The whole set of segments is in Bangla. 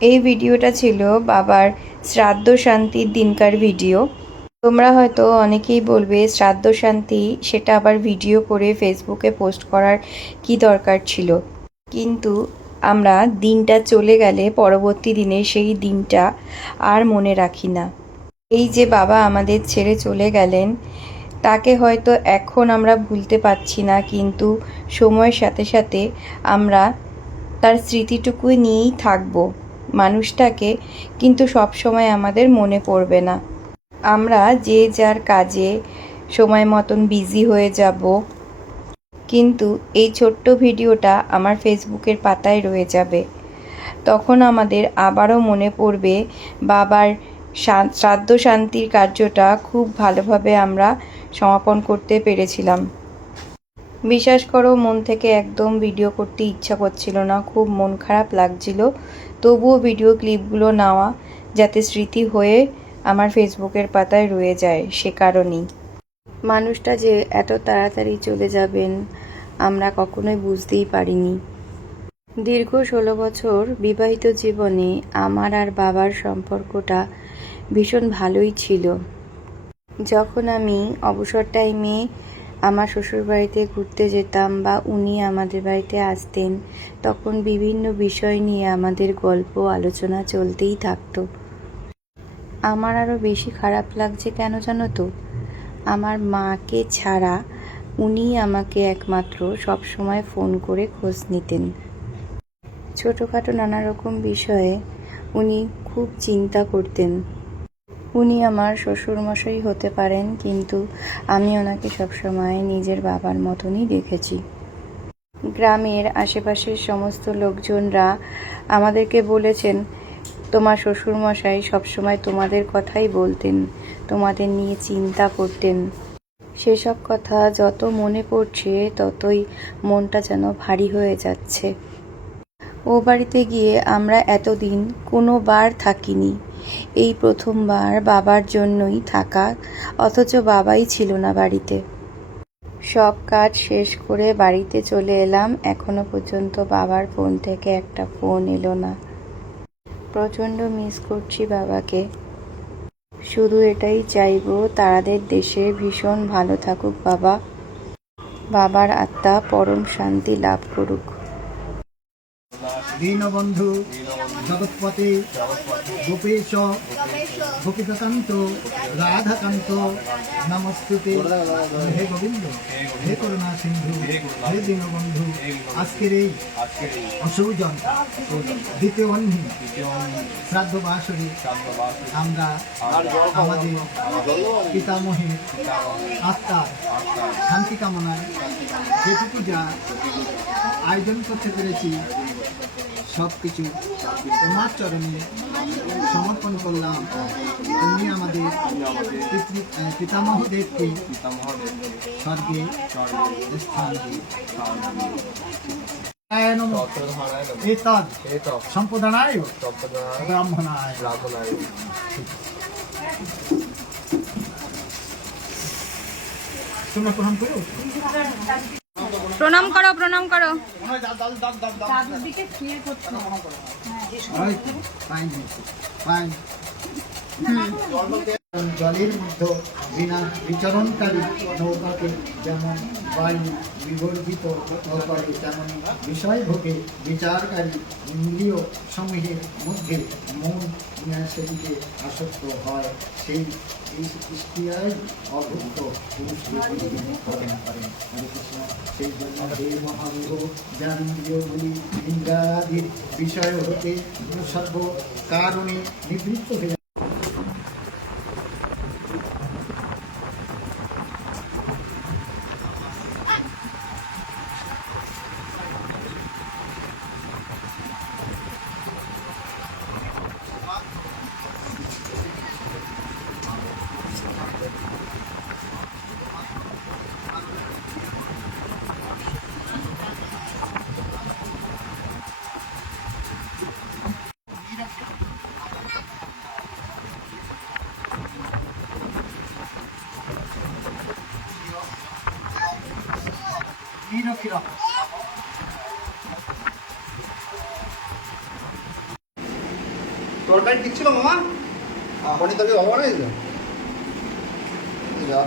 এই ভিডিওটা ছিল বাবার শ্রাদ্ধ শান্তির দিনকার ভিডিও। তোমরা হয়তো অনেকেই বলবে শ্রাদ্ধ শান্তি সেটা আবার ভিডিও করে ফেসবুকে পোস্ট করার কি দরকার ছিল, কিন্তু আমরা দিনটা চলে গেলে পরবর্তী দিনে সেই দিনটা আর মনে রাখি না। এই যে বাবা আমাদের ছেড়ে চলে গেলেন, তাকে হয়তো এখন আমরা ভুলতে পারছি না, কিন্তু সময়ের সাথে সাথে আমরা তার স্মৃতিটুকুই নিয়েই থাকবো। মানুষটাকে কিন্তু সব সময় আমাদের মনে পড়বে না। আমরা যে যার কাজে সময় মতন বিজি হয়ে যাব, কিন্তু এই ছোট্ট ভিডিওটা আমার ফেসবুকের পাতায় রয়ে যাবে। তখন আমাদের আবারও মনে পড়বে বাবার শ্রাদ্ধ শান্তির কার্যটা খুব ভালোভাবে আমরা সমাপন করতে পেরেছিলাম। বিশ্বাস করো, মন থেকে একদম ভিডিও করতে ইচ্ছা করছিল না, খুব মন খারাপ লাগছিল। তবুও ভিডিও ক্লিপগুলো নেওয়া যাতে স্মৃতি হয়ে আমার ফেসবুকের পাতায় রয়ে যায়, সে কারণেই। মানুষটা যে এত তাড়াতাড়ি চলে যাবেন আমরা কখনোই বুঝতেই পারিনি। দীর্ঘ 16 বছর বিবাহিত জীবনে আমার আর বাবার সম্পর্কটা ভীষণ ভালোই ছিল। যখন আমি অবসর টাইমে আমার শ্বশুরবাড়িতে ঘুরতে যেতাম বা উনি আমাদের বাড়িতে আসতেন, তখন বিভিন্ন বিষয় নিয়ে আমাদের গল্প আলোচনা চলতেই থাকতো। আমার আরও বেশি খারাপ লাগছে কেন জানো তো, আমার মাকে ছাড়া উনিই আমাকে একমাত্র সবসময় ফোন করে খোঁজ নিতেন। ছোটোখাটো নানা রকম বিষয়ে উনি খুব চিন্তা করতেন। উনি আমার শ্বশুরমশাই হতে পারেন, কিন্তু আমি ওনাকে সবসময় নিজের বাবার মতনই দেখেছি। গ্রামের আশেপাশের সমস্ত লোকজনরা আমাদেরকে বলেছেন, তোমার শ্বশুরমশাই সবসময় তোমাদের কথাই বলতেন, তোমাদের নিয়ে চিন্তা করতেন। সেসব কথা যত মনে পড়ছে ততই মনটা যেন ভারী হয়ে যাচ্ছে। ও বাড়িতে গিয়ে আমরা এতদিন কোনো বার থাকিনি, এই প্রথমবার বাবার জন্যই থাকা, অথচ বাবাই ছিল না বাড়িতে। সব কাজ শেষ করে বাড়িতে চলে এলাম, এখনো পর্যন্ত বাবার ফোন থেকে একটা ফোন এলো না। প্রচণ্ড মিস করছি বাবাকে। শুধু এটাই চাইবো তারাদের দেশে ভীষণ ভালো থাকুক বাবা, বাবার আত্মা পরম শান্তি লাভ করুক। দীনবন্ধু জগৎপতি গোপেশ গোপীকান্ত রাধাকান্ত নমস্তুতে। হে গোবিন্দ, হে করুণা সিন্ধু, হে দীনবন্ধু, আজকের এই অসৌজন দ্বিতীয় শ্রাদ্ধ বাসরে আমরা আমাদের পিতামহের আত্মার শান্তি কামনায় যেটুকু যা আয়োজন করতে পেরেছি সব কিছু তোমার চরণে সমর্পণ করলাম। তুমি আমাদের পিতামহদেরকে স্বর্গে স্থান দিই। সম্পদানায় ব্রাহ্মণায়। তোমরা প্রণাম করো, প্রণাম করো, প্রণাম করো। জলের মধ্যে বিনা বিচরণকারী নৌকাকে যেমন বায়ু বিবর্জিত করে, তেমন বিষয় ভোগে বিচারকারী ইন্দ্রিয় সমূহের মধ্যে মন সেদিকে আসক্ত হয়। সেই ক্রিয়ায় অভুক্ত পুরুষ করেন। সেই জন্য হে মহাবীর, জ্ঞানেন্দ্রিয়গুলি ইন্দ্রিয়াদির বিষয় হতে সর্ব কারণে নিবৃত্ত হয়ে নিরক্ষিরা। তরকারি ঠিক ছিল মামা? পনির তরকারি বাবা বানাই দিল? যা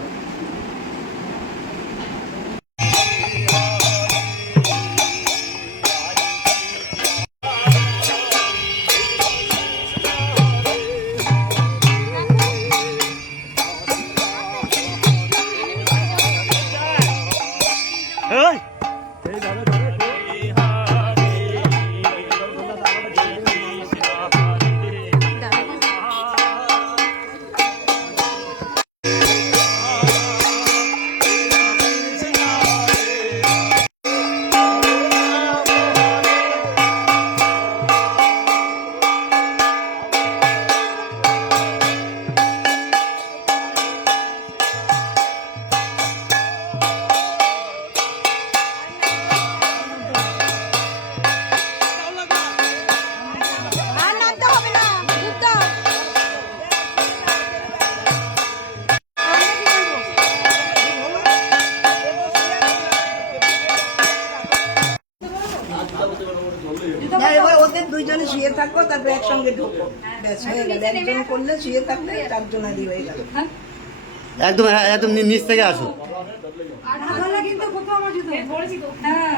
না, এবার ওদের দুইজনে শুয়ে থাকবো, তারপরে একসঙ্গে ঢুকবো। ব্যাস হয়ে গেল, একজন করলে শুয়ে থাকলে চারজনারই হয়ে গেল। একদম একদম নিচ থেকে আসো। হ্যাঁ।